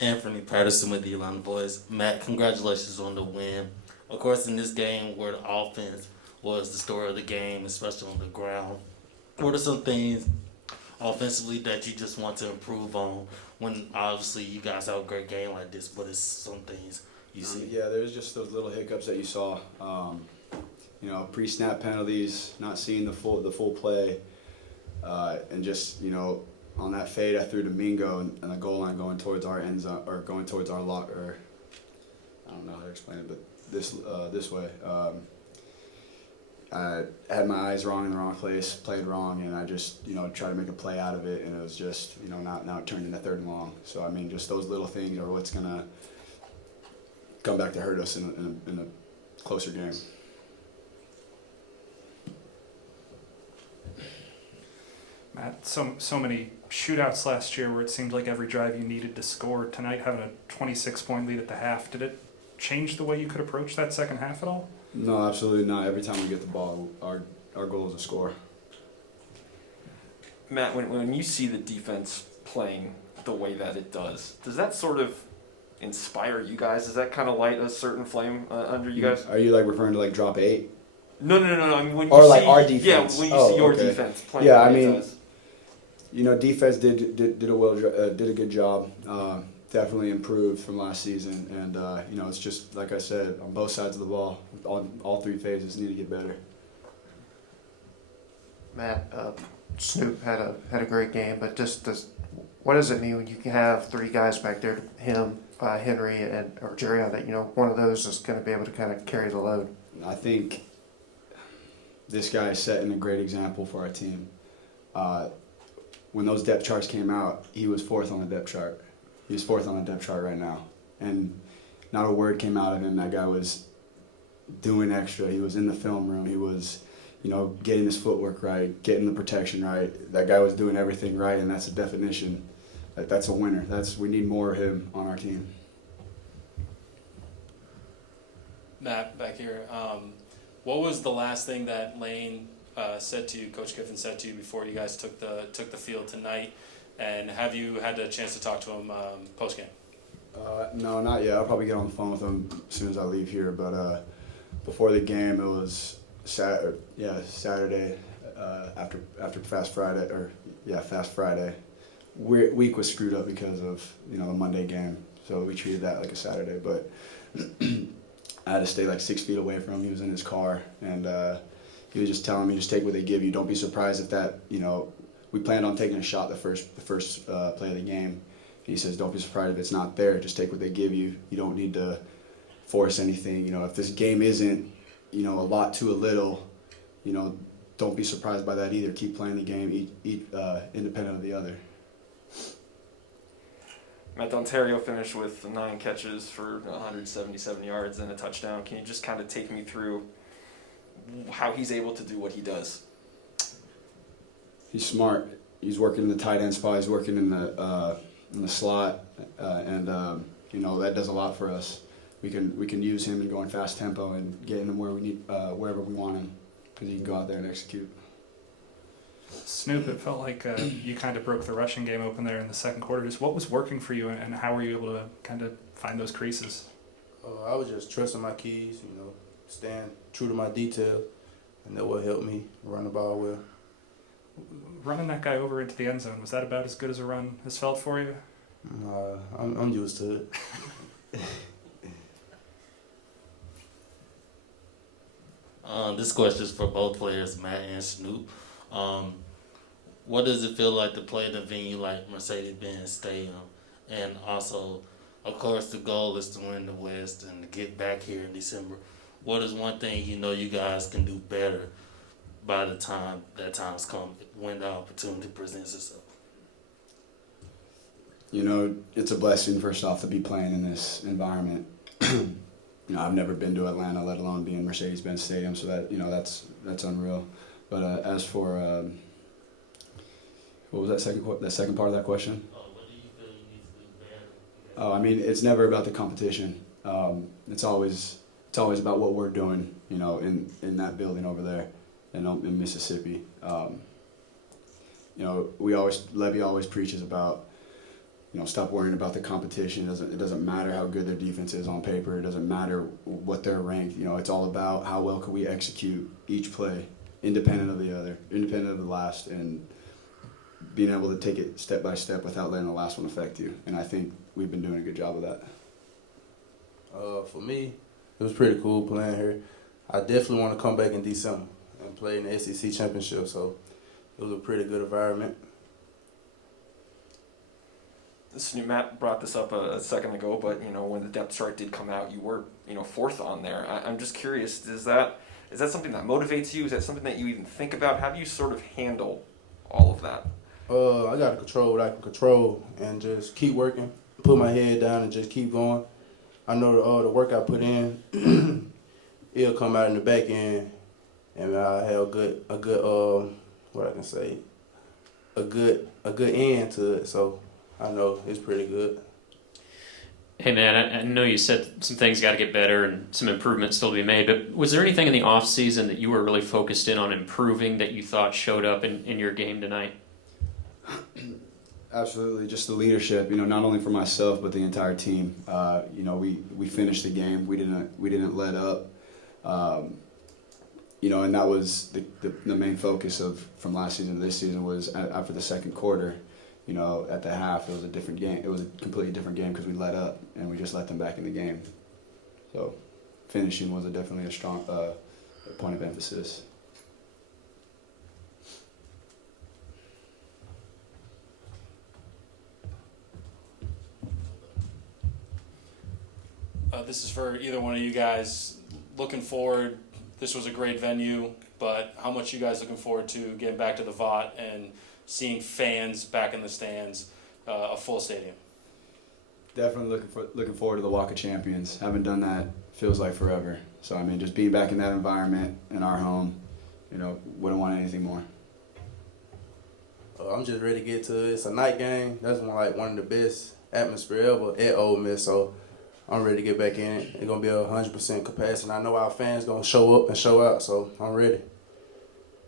Anthony Patterson with the Atlanta Boys. Matt, congratulations on the win. Of course, in this game where the offense was the story of the game, especially on the ground, what are some things offensively that you just want to improve on when obviously you guys have a great game like this, but it's some things you see? Yeah, there's just those little hiccups that you saw. Pre-snap penalties, not seeing the full play, and just on that fade I threw to Mingo and the goal line going towards our end zone or going towards our lock or I don't know how to explain it, but this way. I had my eyes wrong in the wrong place, played wrong, and I just tried to make a play out of it, and it was just now it turned into third and long. So I mean, just those little things are what's gonna come back to hurt us in a closer game. Matt, so many shootouts last year where it seemed like every drive you needed to score. Tonight, having a 26-point lead at the half, did it change the way you could approach that second half at all? No, absolutely not. Every time we get the ball, our goal is to score. Matt, when you see the defense playing the way that it does that sort of inspire you guys? Does that kind of light a certain flame under you guys? Are you referring to drop 8? No. I mean, when you Or see, our defense? Yeah, when you see your okay. defense playing Yeah, the way I mean, it does. Defense did a good job. Definitely improved from last season, and it's just like I said, on both sides of the ball, all three phases need to get better. Matt, Snoop had a great game, but what does it mean when you can have three guys back there, him, Henry, or Jerry, that one of those is going to be able to kind of carry the load? I think this guy is setting a great example for our team. When those depth charts came out, he was fourth on the depth chart. He's fourth on the depth chart right now, and not a word came out of him. That guy was doing extra. He was in the film room. He was, getting his footwork right, getting the protection right. That guy was doing everything right, and that's a definition. That's a winner. We need more of him on our team. Matt, back here. What was the last thing that Lane said to you, Coach Kiffin said to you before you guys took the field tonight? And have you had a chance to talk to him post game? No, not yet. I'll probably get on the phone with him as soon as I leave here. But before the game, it was Saturday after Fast Friday. Week was screwed up because of the Monday game, so we treated that like a Saturday. But I had to stay 6 feet away from him. He was in his car, and he was just telling me, just take what they give you. Don't be surprised if that we planned on taking a shot the first play of the game. He says, don't be surprised if it's not there. Just take what they give you. You don't need to force anything. If this game isn't, a lot to a little, don't be surprised by that either. Keep playing the game, each independent of the other. Matt, Ontario finished with 9 catches for 177 yards and a touchdown. Can you just kind of take me through how he's able to do what he does? He's smart. He's working in the tight end spot. He's working in the slot, and that does a lot for us. We can use him and go in fast tempo and get him where we need, wherever we want him, because he can go out there and execute. Snoop, it felt like you kind of broke the rushing game open there in the second quarter. Just what was working for you, and how were you able to kind of find those creases? I was just trusting my keys, staying true to my detail, and that what helped me run the ball well. Running that guy over into the end zone, was that about as good as a run has felt for you? I'm used to it. This question is for both players, Matt and Snoop. What does it feel like to play in a venue like Mercedes-Benz Stadium? And also, of course, the goal is to win the West and to get back here in December. What is one thing you guys can do better by the time that time's come, when the opportunity presents itself? It's a blessing, first off, to be playing in this environment. I've never been to Atlanta, let alone be in Mercedes-Benz Stadium, so that that's unreal. But as for what was that second part of that question? What do you feel you need to do better? Oh, I mean, it's never about the competition. It's always about what we're doing, in that building over there, in Mississippi. Levy always preaches about stop worrying about the competition. It doesn't matter how good their defense is on paper. It doesn't matter what they're ranked. It's all about how well can we execute each play, independent of the other, independent of the last, and being able to take it step by step without letting the last one affect you. And I think we've been doing a good job of that. For me, it was pretty cool playing here. I definitely want to come back in December and play in the SEC championship. So it was a pretty good environment. Matt brought this up a second ago, but when the depth chart did come out, you were fourth on there. I'm just curious, is that something that motivates you? Is that something that you even think about? How do you sort of handle all of that? I got to control what I can control and just keep working, put my head down and just keep going. I know the work I put in, it'll come out in the back end, and I have a good what I can say, a good end to it. So I know it's pretty good. Hey man, I know you said some things got to get better and some improvements still to be made, but was there anything in the off season that you were really focused in on improving that you thought showed up in your game tonight? Absolutely, just the leadership. Not only for myself but the entire team. We finished the game. We didn't let up. And that was the main focus from last season to this season was after the second quarter. At the half, it was a different game. It was a completely different game because we let up and we just let them back in the game. So, finishing was definitely a strong point of emphasis. This is for either one of you guys. Looking forward, this was a great venue, but how much you guys looking forward to getting back to the Vaught and seeing fans back in the stands, a full stadium? Definitely looking forward to the Walk of Champions. Haven't done that, feels like forever. So just being back in that environment in our home, wouldn't want anything more. I'm just ready to get to it. It's a night game. That's one of the best atmosphere ever at Ole Miss. So I'm ready to get back in it. It's gonna be 100% capacity. I know our fans gonna show up and show out. So I'm ready.